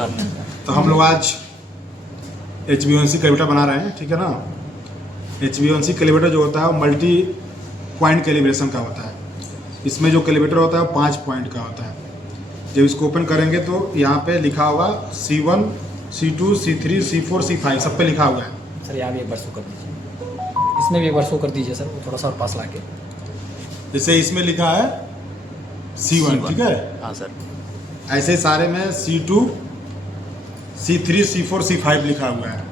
तो हम लोग आज HbA1c कैलिब्रेटर बना रहे हैं, ठीक है ना। HbA1c कैलिब्रेटर जो होता है वो मल्टी पॉइंट कैलिब्रेशन का होता है। इसमें जो कैलिब्रेटर होता है वो 5 पॉइंट का होता है। जब इसको ओपन करेंगे तो यहाँ पे लिखा होगा C1, C2, C3, C4, C5 सब पे लिखा हुआ है। सर यहाँ भी एक बार शो कर दीजिए, इसमें भी एक बार शो कर दीजिए सर, वो थोड़ा सा और पास लाके। जैसे इसमें लिखा है C1, ठीक है। हाँ सर। ऐसे सारे में C2, C3, C4, C5 लिखा हुआ है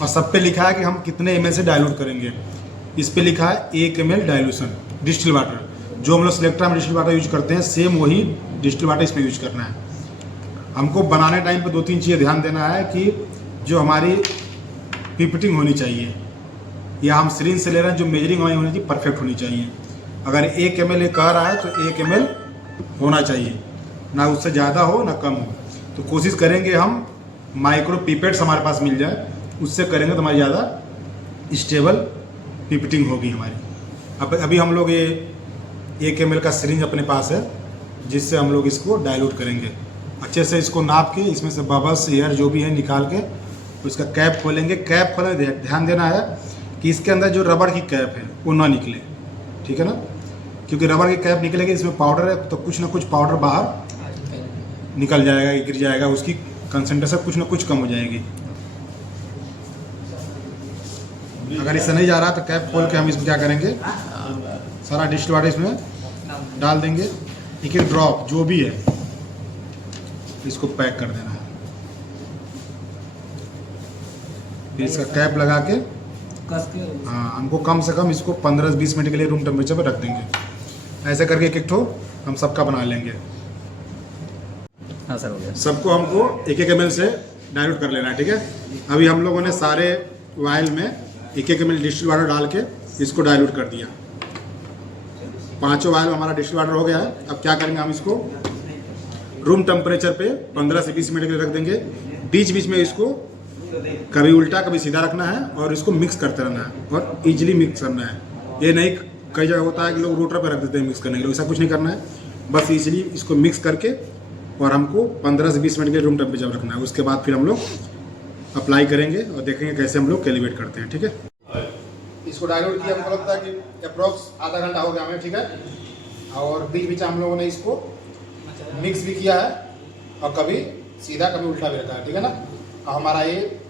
और सब पे लिखा है कि हम कितने ml से डाइल्यूट करेंगे। इस पे लिखा है 1 ml डाइल्यूशन डिस्टिल वाटर। जो हम लोग सिलेक्ट्रा में डिस्टिल वाटर यूज करते हैं सेम वही डिस्टिल वाटर इसमें यूज करना है। हमको बनाने टाइम पे 2-3 चीज़ें ध्यान देना है कि जो हमारी पिपटिंग होनी चाहिए या हम सिरिंज से ले रहे हैं जो मेजरिंग हमारी होनी चाहिए परफेक्ट होनी चाहिए। अगर 1 ml कह रहा है तो 1 ml होना चाहिए, ना उससे ज़्यादा हो ना कम हो। तो कोशिश करेंगे हम माइक्रो पिपेट्स हमारे पास मिल जाए, उससे करेंगे तो हमारी ज़्यादा स्टेबल पिपटिंग होगी हमारी। अभी हम लोग ये 1 ml का सिरिंज अपने पास है जिससे हम लोग इसको डाइल्यूट करेंगे। अच्छे से इसको नाप के इसमें से बबल्स एयर जो भी है निकाल के उसका कैप खोलेंगे। कैप खोलने ध्यान देना है कि इसके अंदर जो रबड़ की कैप है वो ना निकले, ठीक है ना, क्योंकि रबड़ की कैप निकलेगी इसमें पाउडर है तो कुछ ना कुछ पाउडर बाहर निकल जाएगा, गिर जाएगा, उसकी कंसंट्रेशन कुछ ना कुछ कम हो जाएगी। अगर इससे नहीं जा रहा तो कैप खोल के हम इसको क्या करेंगे, सारा डिस्टिल वाटर इसमें डाल देंगे, एक एक ड्रॉप जो भी है इसको पैक कर देना है। फिर इसका कैप लगा के हाँ हमको कम से कम इसको 15-20 मिनट के लिए रूम टेम्परेचर पर रख देंगे। ऐसे करके एक एक ठो हम सबका बना लेंगे। हाँ सर, हो गया। सबको हमको 1-1 ml से डाइल्यूट कर लेना है, ठीक है। अभी हम लोगों ने सारे वायल में 1-1 ml डिस्टिल वाटर डाल के इसको डाइल्यूट कर दिया। 5 वायल हमारा डिस्टिल वाटर हो गया है। अब क्या करेंगे, हम इसको रूम टेम्परेचर पे 15 से 20 मिनट के लिए रख देंगे। बीच बीच में इसको कभी उल्टा कभी सीधा रखना है और इसको मिक्स करते रहना है और इजीली मिक्स करना है। ये नहीं कई जगह होता है कि लोग रूटर पे रख देते हैं मिक्स करने के लिए, ऐसा कुछ नहीं करना है। बस इजीली इसको मिक्स करके और हमको 15 से 20 मिनट के रूम टेम्परेचर रखना है। उसके बाद फिर हम लोग अप्लाई करेंगे और देखेंगे कैसे हम लोग कैलिब्रेट करते हैं, ठीक है। इसको डाइल्यूट किया हमको लगता है कि अप्रॉक्स आधा घंटा हो गया हमें, ठीक है। और बीच बीच हम लोगों ने इसको मिक्स भी किया है और कभी सीधा कभी उल्टा भी रखा है, ठीक है ना। और हमारा ये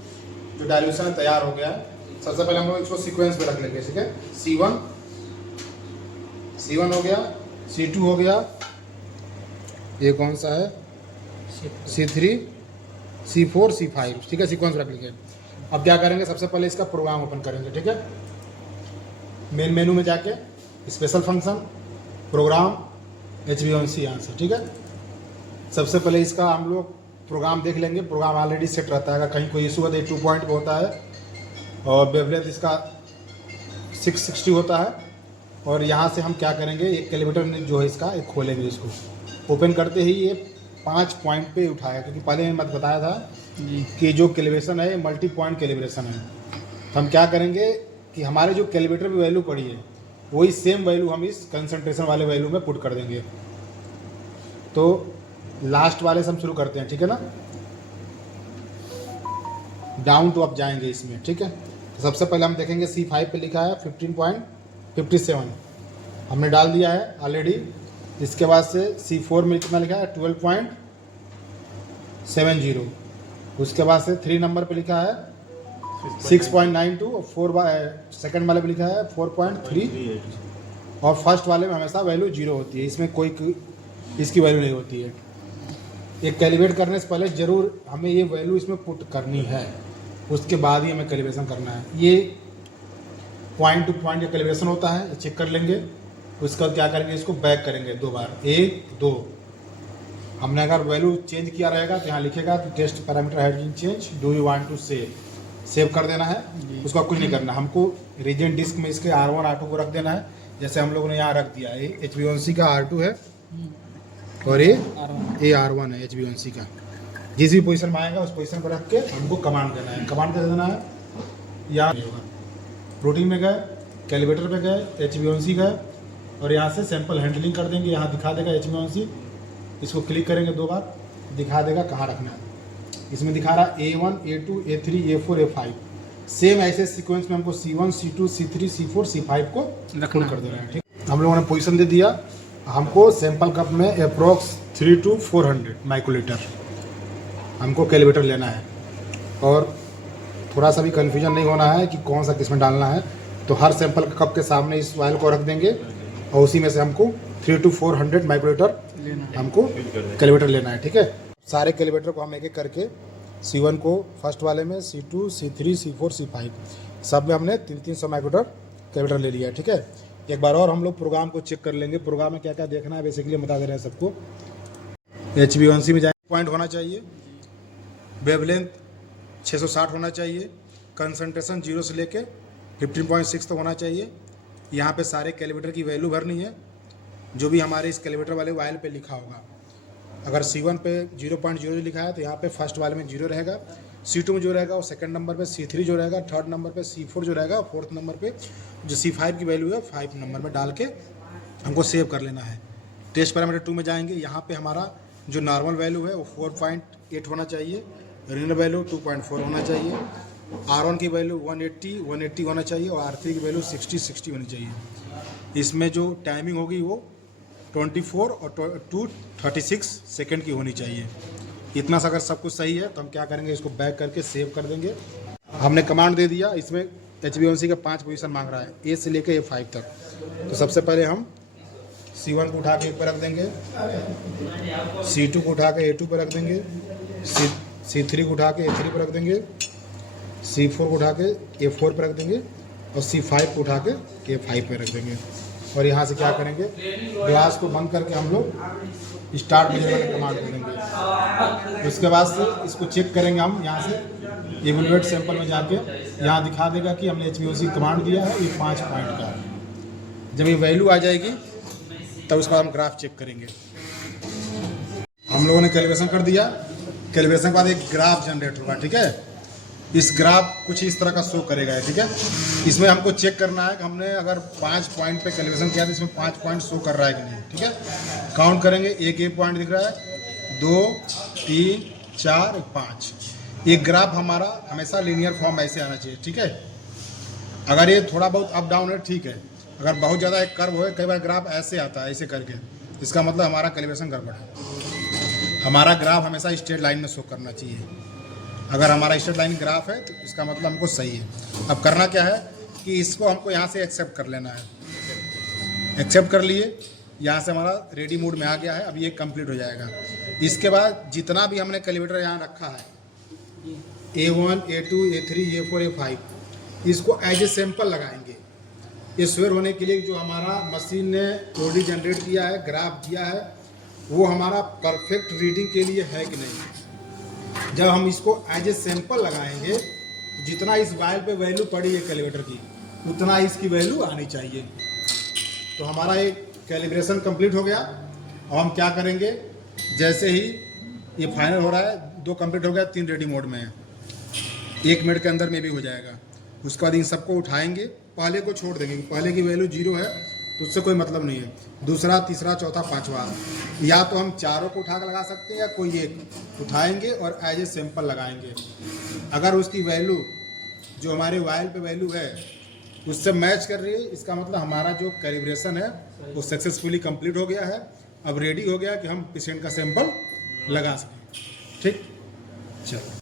जो डाइल्यूशन तैयार हो गया है। सबसे पहले हम लोग इसको सीक्वेंस पे रख लेंगे, ठीक है। C1 हो गया, C2 हो गया, ये कौन सा है C3, C4, C5, ठीक है, सीक्वेंस रख लेंगे। अब क्या करेंगे, सबसे पहले इसका प्रोग्राम ओपन करेंगे, ठीक है। मेन मेनू में जाके स्पेशल फंक्शन प्रोग्राम HbA1c यहाँ से, ठीक है। सबसे पहले इसका हम लोग प्रोग्राम देख लेंगे। प्रोग्राम ऑलरेडी सेट रहता है, अगर कहीं कोई इशू होता है 2 पॉइंट पे होता है और वेवलेंथ इसका 660 होता है। और यहाँ से हम क्या करेंगे, एक कैलिब्रेटर जो है इसका एक खोलेंगे। इसको ओपन करते ही ये 5 पॉइंट पे उठाया, क्योंकि पहले मैंने बताया था कि जो कैलिब्रेशन है मल्टी पॉइंट कैलिब्रेशन है। तो हम क्या करेंगे कि हमारे जो कैलिब्रेटर में वैल्यू पड़ी है वही सेम वैल्यू हम इस कंसंट्रेशन वाले वैल्यू में पुट कर देंगे। तो लास्ट वाले से हम शुरू करते हैं, ठीक है ना। डाउन टू अप जाएंगे इसमें, ठीक है। तो सबसे पहले हम देखेंगे C5 पे लिखा है 15.57 हमने डाल दिया है ऑलरेडी। इसके बाद से C4 में कितना लिखा है 12.70। उसके बाद से 3 नंबर पे लिखा है 6.92 और 4 सेकंड वाले पे लिखा है 4.3 और फर्स्ट वाले में हमेशा वैल्यू 0 होती है। इसमें कोई इसकी वैल्यू नहीं होती है। एक कैलिब्रेट करने से पहले ज़रूर हमें ये वैल्यू इसमें पुट करनी है, उसके बाद ही हमें कैलिब्रेशन करना है। ये पॉइंट टू पॉइंट का कैलिब्रेशन होता है, चेक कर लेंगे। उसके बाद क्या करेंगे, इसको बैक करेंगे 2 बार, 1 2। हमने अगर वैल्यू चेंज किया रहेगा तो यहाँ लिखेगा कि test parameter has been change, do you want to save कर देना है। उसका कुछ नहीं करना, हमको रीजन डिस्क में इसके R1 R2 को रख देना है। जैसे हम लोगों ने यहाँ रख दिया, ये HbA1c का R2 है और ये R1 है HbA1c का। जिस भी पोजीशन में आएगा उस पोजीशन पर रख के हमको कमांड देना है। कमांड दे देना है या प्रोटीन में गए, कैलिब्रेटर पे गए, HbA1c गए और यहाँ से सैंपल हैंडलिंग कर देंगे। यहाँ दिखा देगा HbA1c, इसको क्लिक करेंगे 2 बार, दिखा देगा कहाँ रखना है। इसमें दिखा रहा है A1, A2, A3, A4, A5। Same ऐसे सीक्वेंस में हमको C1, C2, C3, C4, C5 को रखना कर दे रहा है। ठीक, हम लोगों ने पोजीशन दे दिया। हमको सैंपल कप में अप्रोक्स 3 to 400 माइक्रोलीटर हमको कैलिब्रेटर लेना है। और थोड़ा सा भी कन्फ्यूजन नहीं होना है कि कौन सा किसमें डालना है। तो हर सैंपल कप के सामने इस वायल को रख देंगे और उसी में से हमको 3 to 400 माइक्रोलीटर हमको कैलिब्रेटर लेना है। ठीक है, सारे कैलिब्रेटर को हम एक एक करके C1 को फर्स्ट वाले में, C2, C3, C4, C5 सब में हमने 300 माइक्रोलीटर कैलिब्रेटर ले लिया है। ठीक है, एक बार और हम लोग प्रोग्राम को चेक कर लेंगे। प्रोग्राम में क्या क्या देखना है बेसिकली हम बता दे रहे हैं सबको। HbA1c में जाए पॉइंट होना चाहिए, वेवलेंथ 660 होना चाहिए, कंसंट्रेशन 0 से लेके 15.6 तक होना चाहिए। यहाँ पे सारे कैलिब्रेटर की वैल्यू भरनी है जो भी हमारे इस कैलिब्रेटर वाले वायल पे लिखा होगा। अगर C1 पे 0.0 लिखा है तो यहाँ पे फर्स्ट वाले में 0 रहेगा, C2 में जो रहेगा वो सेकंड नंबर पे, C3 जो रहेगा थर्ड नंबर पे, C4 जो रहेगा फोर्थ नंबर पे, जो C5 की वैल्यू है 5 नंबर में डाल के हमको सेव कर लेना है। टेस्ट पैरामीटर 2 में जाएंगे। यहाँ पे हमारा जो नॉर्मल वैल्यू है वो 4.8 होना चाहिए, रिनल वैल्यू 2.4 होना चाहिए, R1 की वैल्यू 180 होना चाहिए और R3 की वैल्यू 60 होनी चाहिए। इसमें जो टाइमिंग होगी वो 24 और 2:36 सेकेंड की होनी चाहिए। इतना सा अगर सब कुछ सही है तो हम क्या करेंगे, इसको बैक करके सेव कर देंगे। हमने कमांड दे दिया। इसमें HbA1c का 5 पोजीशन मांग रहा है, A से लेके A5 तक। तो सबसे पहले हम C1 को उठा के एक पर रख देंगे, C2 को उठा के A2 पर रख देंगे, C3 को उठा के A3 पर रख देंगे, C4 को उठा के A4 पर रख देंगे और C5 को उठा के A5 पर रख देंगे। और यहाँ से क्या करेंगे, ग्लास को बंद करके हम लोग स्टार्ट मेजरमेंट कमांड करेंगे। उसके बाद से इसको चेक करेंगे हम यहाँ से इवैल्यूएट सैंपल में जाके। यहाँ दिखा देगा कि हमने HbA1c कमांड दिया है, ये 5 पॉइंट का है। जब ये वैल्यू आ जाएगी तब उसका हम ग्राफ चेक करेंगे। हम लोगों ने कैलिब्रेशन कर दिया। कैलिब्रेशन के बाद एक ग्राफ जनरेट होगा। ठीक है, इस ग्राफ कुछ इस तरह का शो करेगा। ठीक है, इसमें हमको चेक करना है कि हमने अगर 5 पॉइंट पे कैलिब्रेशन किया तो इसमें 5 पॉइंट शो कर रहा है कि नहीं। ठीक है, काउंट करेंगे। एक पॉइंट दिख रहा है, 2, 3, 4, 5। ये ग्राफ हमारा हमेशा लीनियर फॉर्म ऐसे आना चाहिए। ठीक है, अगर ये थोड़ा बहुत अप डाउन है ठीक है, अगर बहुत ज़्यादा एक कर्व हो, कई बार ग्राफ ऐसे आता है ऐसे करके, इसका मतलब हमारा कैलिब्रेशन गड़बड़ है। हमारा ग्राफ हमेशा स्ट्रेट लाइन में शो करना चाहिए। अगर हमारा स्ट्रेट लाइन ग्राफ है तो इसका मतलब हमको सही है। अब करना क्या है कि इसको हमको यहाँ से एक्सेप्ट कर लेना है। एक्सेप्ट कर लिए, यहाँ से हमारा रेडी मोड में आ गया है। अब ये कंप्लीट हो जाएगा। इसके बाद जितना भी हमने कैलिब्रेटर यहाँ रखा है, A1, A2, A3, A4, A5, इसको एज ए सैंपल लगाएंगे। ये स्वेयर होने के लिए जो हमारा मशीन ने ऑलरेडी जनरेट किया है, ग्राफ दिया है, वो हमारा परफेक्ट रीडिंग के लिए है कि नहीं। जब हम इसको एज ए सैंपल लगाएंगे, जितना इस वायल पे वैल्यू पड़ी है कैलिब्रेटर की, उतना इसकी वैल्यू आनी चाहिए। तो हमारा एक कैलिब्रेशन कंप्लीट हो गया। अब हम क्या करेंगे, जैसे ही ये फाइनल हो रहा है, 2 कंप्लीट हो गया, 3 रेडी मोड में है, 1 मिनट के अंदर में भी हो जाएगा। उसके बाद इन सबको उठाएंगे, पहले को छोड़ देंगे। पहले की वैल्यू 0 है तो उससे कोई मतलब नहीं है। दूसरा, तीसरा, चौथा, 5वां, या तो हम चारों को उठा कर लगा सकते हैं या कोई एक उठाएंगे और एज ए सैंपल लगाएंगे। अगर उसकी वैल्यू जो हमारे वायल पे वैल्यू है उससे मैच कर रही है, इसका मतलब हमारा जो कैलिब्रेशन है वो सक्सेसफुली कंप्लीट हो गया है। अब रेडी हो गया कि हम पेशेंट का सैंपल लगा सकें। ठीक, चलो।